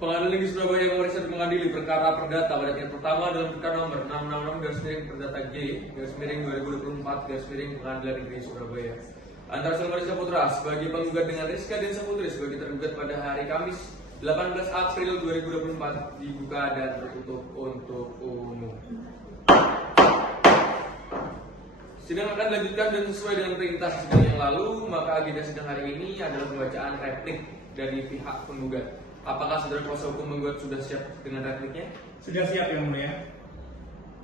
Pengadilan Negeri Surabaya memeriksa dan mengadili perkara perdata pada tingkat pertama dalam perkara nomor 666 perdata G /2024 Pengadilan Negeri Surabaya. Antara Sulma Rizka Putra sebagai penggugat dengan Rizka Densa Putri sebagai tergugat pada hari Kamis 18 April 2024 dibuka dan tertutup untuk umum. Sidang akan dilanjutkan dan sesuai dengan perintah sidang yang lalu, maka agenda sidang hari ini adalah pembacaan replik dari pihak penggugat. Apakah saudara kuasa hukum penggugat sudah siap dengan repliknya? Sudah siap Yang Mulia.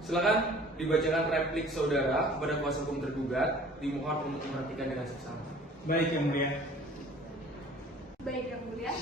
Silakan dibacakan replik saudara kepada kuasa hukum tergugat. Dimohon untuk memperhatikan dengan seksama. Baik Yang Mulia. Baik Yang Mulia.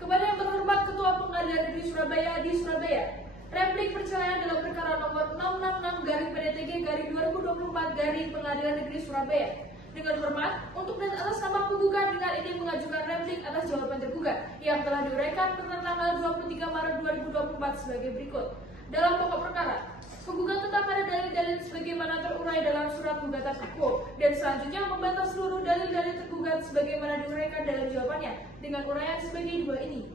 Kepada yang terhormat Ketua Pengadilan Negeri Surabaya di Surabaya, replik perceraian dalam perkara nomor 666/PDTG/2024 Pengadilan Negeri Surabaya. Dengan hormat, untuk dan atas nama penggugat dengan ini mengajukan replik atas jawaban tergugat yang telah diuraikan pada tanggal 23 Maret 2024 sebagai berikut. Dalam pokok perkara, penggugat tetap pada dalil-dalil sebagaimana terurai dalam surat gugatan pokok dan selanjutnya membantah seluruh dalil-dalil tergugat sebagaimana diuraikan dalam jawabannya dengan uraian sebagai dua ini.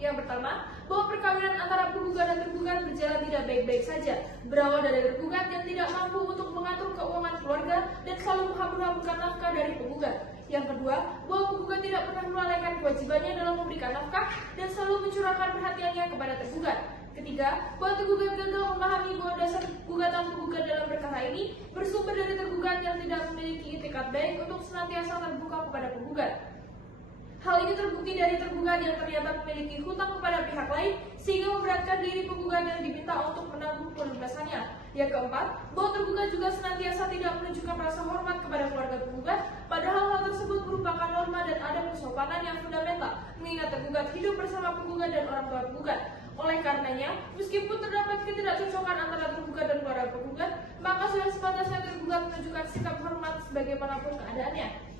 Yang pertama, bahwa perkawinan antara penggugat dan tergugat berjalan tidak baik-baik saja, berawal dari tergugat yang tidak mampu untuk mengatur keuangan keluarga dan selalu menghambur-hamburkan nafkah dari penggugat. Yang kedua, bahwa penggugat tidak pernah melalaikan kewajibannya dalam memberikan nafkah dan selalu mencurahkan perhatiannya kepada tergugat. Ketiga, bahwa tergugat gagal memahami bahwa dasar gugatan penggugat dalam perkara ini bersumber dari tergugat yang tidak memiliki itikat baik untuk senantiasa terbuka kepada penggugat. Hal ini terbukti dari tergugat yang ternyata memiliki hutang kepada pihak lain sehingga memberatkan diri penggugat yang diminta untuk menanggung pelunasannya. Yang keempat, bahwa tergugat juga senantiasa tidak menunjukkan rasa hormat kepada keluarga penggugat, padahal hal tersebut merupakan norma dan adab kesopanan yang fundamental, mengingat tergugat hidup bersama penggugat dan orang tua penggugat. Oleh karenanya, meskipun terdapat ketidakcocokan antara tergugat dan keluarga penggugat, maka sudah sepantasnya tergugat menunjukkan sikap hormat sebagaimanapun keadaannya.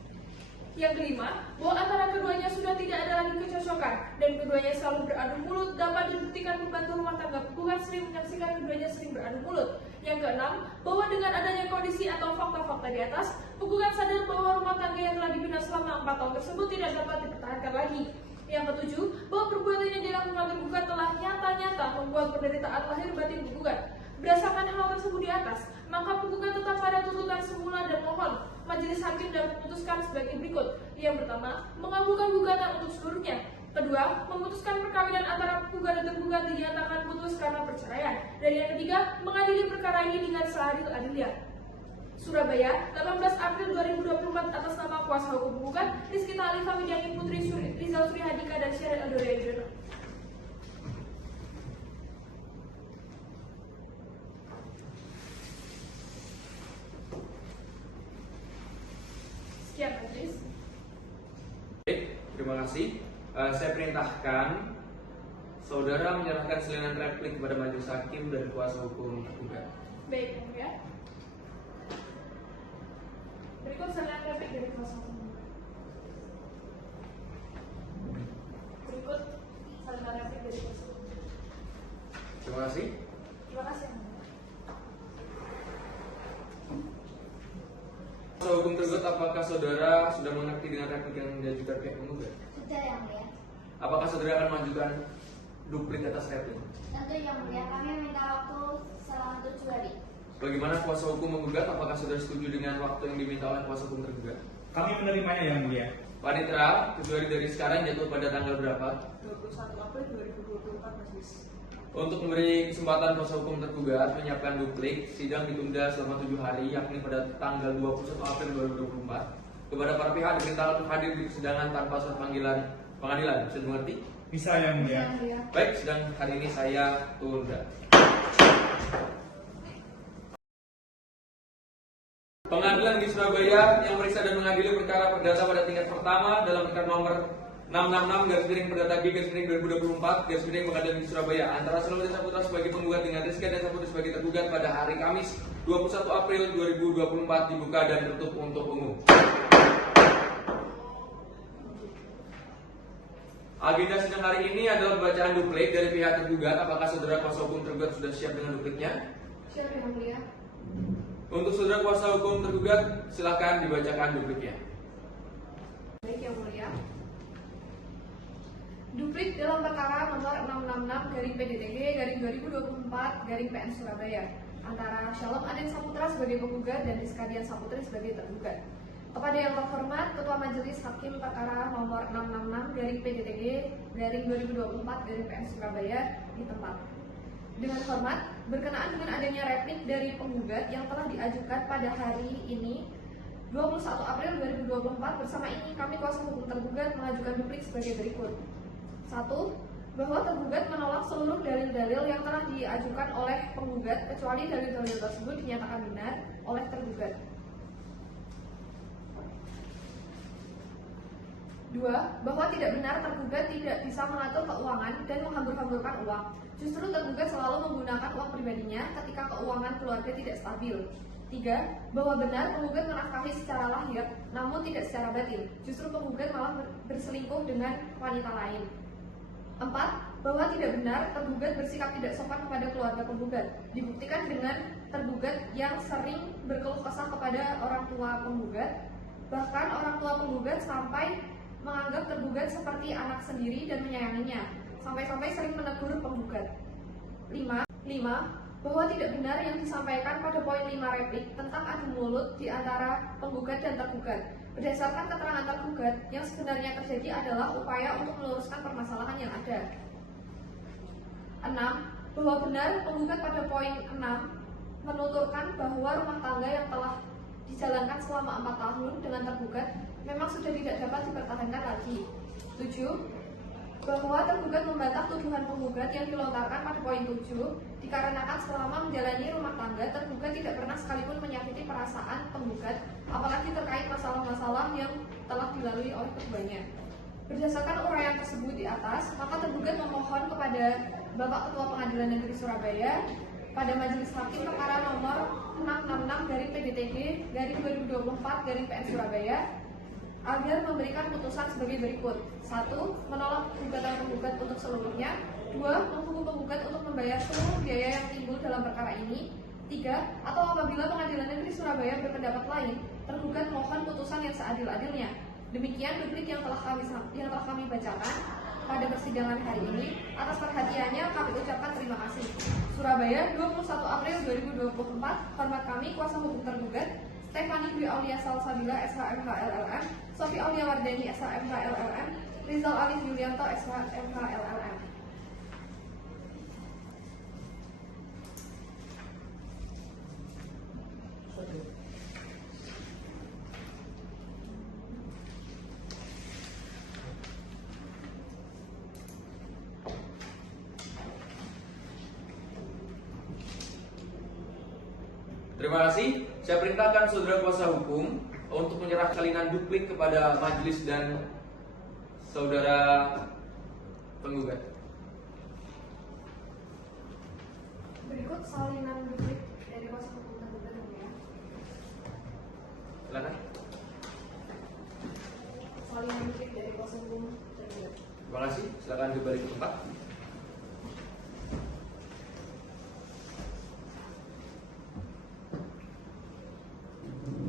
Yang kelima, bahwa antara keduanya sudah tidak ada lagi kecocokan dan keduanya selalu beradu mulut dapat dibuktikan pembantu rumah tangga penggugat sering menyaksikan keduanya sering beradu mulut. Yang keenam, bahwa dengan adanya kondisi atau fakta-fakta di atas, penggugat sadar bahwa rumah tangga yang telah dibina selama 4 tahun tersebut tidak dapat dipertahankan lagi. Yang ketujuh, bahwa perbuatan yang dilakukan tergugat telah nyata-nyata membuat penderitaan lahir batin penggugat. Berdasarkan hal tersebut di atas, maka penggugat tetap pada tuntutan semula dan mohon majelis hakim dan memutuskan sebagai berikut. Yang pertama, mengabulkan gugatan untuk seluruhnya. Kedua, memutuskan perkawinan antara penggugat dan tergugat dinyatakan putus karena perceraian. Dan yang ketiga, mengadili perkara ini dengan seadil-adilnya. Surabaya, 18 April 2024 atas nama kuasa hukum penggugat Rizkita Alifah Widiani Putri Rizal Surihadika dan Syaril Eldoria Yudhoyono. Sekian, majelis. Baik, terima kasih. Saya perintahkan saudara menyerahkan salinan replik kepada majelis hakim dan kuasa hukum tergugat. Baik, Yang Mulia. Berikut salinan replik dari kuasa hukum. Berikut salinan replik dari kuasa hukum. Terima kasih. Terima kasih, Yang Mulia. Kuasa hukum tergugat, apakah saudara sudah mengerti dengan replik yang diajukan pihak penggugat? Sudah Yang Mulia. Apakah saudara akan mengajukan duplik atas replik? Tentu Yang Mulia, kami minta waktu selama 7 hari. Bagaimana kuasa hukum menggugat? Apakah saudara setuju dengan waktu yang diminta oleh kuasa hukum tergugat? Kami menerimanya Yang Mulia. Panitera, 7 hari dari sekarang jatuh pada tanggal berapa? 21 April 2024, majelis. Untuk memberi kesempatan kuasa hukum tergugat menyiapkan duplik, sidang ditunda selama 7 hari, yakni pada tanggal 21 April 2024. Kepada para pihak diperintahkan untuk hadir di persidangan tanpa surat panggilan pengadilan. Bisa dimengerti? Bisa Yang Mulia. Yang Mulia. Baik, sidang hari ini saya tunda. Pengadilan di Surabaya yang memeriksa dan mengadili perkara perdata pada tingkat pertama dalam perkara nomor 666 perdata G 2024 Pengadilan di Surabaya antara Sulma Rizka Putra sebagai penggugat dengan Rizka Densa Putri sebagai tergugat pada hari Kamis 21 April 2024 dibuka dan tertutup untuk umum. Agenda sidang hari ini adalah pembacaan duplik dari pihak tergugat. Apakah saudara kuasa hukum tergugat sudah siap dengan dupliknya? Siap Yang Mulia. Untuk saudara kuasa hukum tergugat, silakan dibacakan dupliknya. Baik, Yang Mulia. dalam perkara nomor 666/PDTG/2024/PN Surabaya antara Shalom Aden Saputra sebagai penggugat dan Rizka Dian Saputri sebagai tergugat. Kepada yang terhormat Ketua Majelis Hakim perkara nomor 666/PDTG/2024/PN Surabaya di tempat. Dengan hormat, berkenaan dengan adanya replik dari penggugat yang telah diajukan pada hari ini 21 April 2024, bersama ini kami kuasa hukum tergugat mengajukan duplik sebagai berikut. 1. Bahwa tergugat menolak seluruh dalil-dalil yang telah diajukan oleh penggugat kecuali dalil-dalil tersebut dinyatakan benar oleh tergugat. 2. Bahwa tidak benar tergugat tidak bisa mengatur keuangan dan menghambur-hamburkan uang. Justru tergugat selalu menggunakan uang pribadinya ketika keuangan keluarga tidak stabil. 3. Bahwa benar penggugat menafkahi secara lahir namun tidak secara batin. Justru penggugat malah berselingkuh dengan wanita lain. 4. Bahwa tidak benar tergugat bersikap tidak sopan kepada keluarga penggugat. Dibuktikan dengan tergugat yang sering berkeluh kesah kepada orang tua penggugat. Bahkan orang tua penggugat sampai menganggap tergugat seperti anak sendiri dan menyayanginya, sampai-sampai sering menegur penggugat. 5. Bahwa tidak benar yang disampaikan pada poin 5 replik tentang adu mulut di antara penggugat dan tergugat. Berdasarkan keterangan tergugat, yang sebenarnya terjadi adalah upaya untuk meluruskan permasalahan yang ada. 6. Bahwa benar penggugat pada poin 6 menuturkan bahwa rumah tangga yang telah dijalankan selama 4 tahun dengan tergugat memang sudah tidak dapat dipertahankan lagi. 7. Bahwa tergugat membantah tuduhan penggugat yang dilontarkan pada poin 7 dikarenakan selama menjalani rumah tangga tergugat tidak pernah sekalipun menyakiti perasaan penggugat, apalagi terkait masalah-masalah yang telah dilalui oleh keduanya. Berdasarkan uraian tersebut di atas, maka tergugat memohon kepada Bapak Ketua Pengadilan Negeri Surabaya pada Majelis Hakim perkara nomor 666/PDTG/2024/PN Surabaya agar memberikan putusan sebagai berikut. 1. Menolak gugatan penggugat untuk seluruhnya. 2. Menghukum penggugat untuk membayar seluruh biaya yang timbul dalam perkara ini. 3. Atau apabila Pengadilan Negeri Surabaya berpendapat lain, tergugat mohon putusan yang seadil-adilnya. Demikian duplik yang telah kami bacakan pada persidangan hari ini. Atas perhatiannya kami ucapkan terima kasih. Surabaya, 21 April 2024. Hormat kami, kuasa hukum tergugat Stefani Dwi Aulia Salsabila SHMH LLM, Sofi Aulia Wardani SHMH LLM, Rizal Alif Yulianto SHMH LLM. Terima kasih. Saya perintahkan saudara kuasa hukum untuk menyerahkan salinan duplik kepada majelis dan saudara penggugat. Berikut salinan duplik dari kuasa hukum tergugat ya. Silakan. Salinan duplik dari kuasa hukum tergugat. Terima kasih. Silakan kembali ke tempat.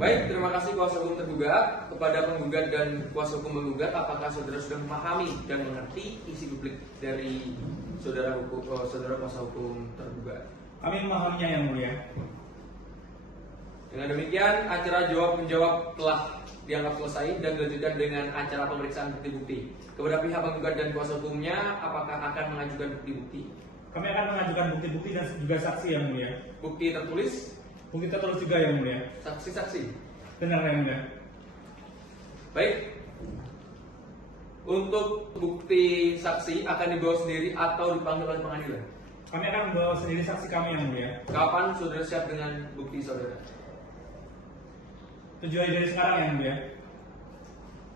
Baik, terima kasih kuasa hukum tergugat. Kepada penggugat dan kuasa hukum menggugat, apakah saudara sudah memahami dan mengerti isi duplik dari saudara kuasa hukum tergugat? Kami memahaminya yang mulia. Dengan demikian, acara jawab menjawab telah dianggap selesai dan dilanjutkan dengan acara pemeriksaan bukti-bukti. Kepada pihak penggugat dan kuasa hukumnya, apakah akan mengajukan bukti-bukti? Kami akan mengajukan bukti-bukti dan juga saksi yang mulia. Bukti tertulis? Bukti tertulis juga yang mulia. Saksi-saksi? Benar yang mulia. Baik. Untuk bukti saksi akan dibawa sendiri atau dipanggil oleh pengadilan? Kami akan membawa sendiri saksi kami yang mulia. Kapan saudara siap dengan bukti saudara? 7 hari dari sekarang yang mulia.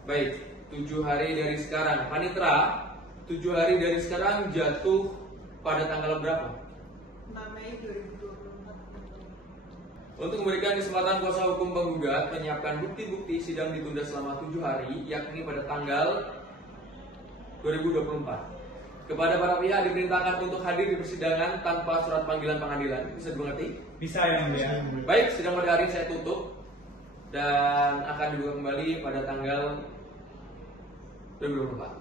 Baik, 7 hari dari sekarang. Panitra, 7 hari dari sekarang jatuh pada tanggal berapa? 6 Mei 2024. Untuk memberikan kesempatan kuasa hukum penggugat menyiapkan bukti-bukti, sidang ditunda selama 7 hari, yakni pada tanggal 2024. Kepada para pihak diperintahkan untuk hadir di persidangan tanpa surat panggilan pengadilan. Bisa dimengerti? Bisa yang mulia. Baik, sidang pada hari ini saya tutup dan akan dibuka kembali pada tanggal 2024.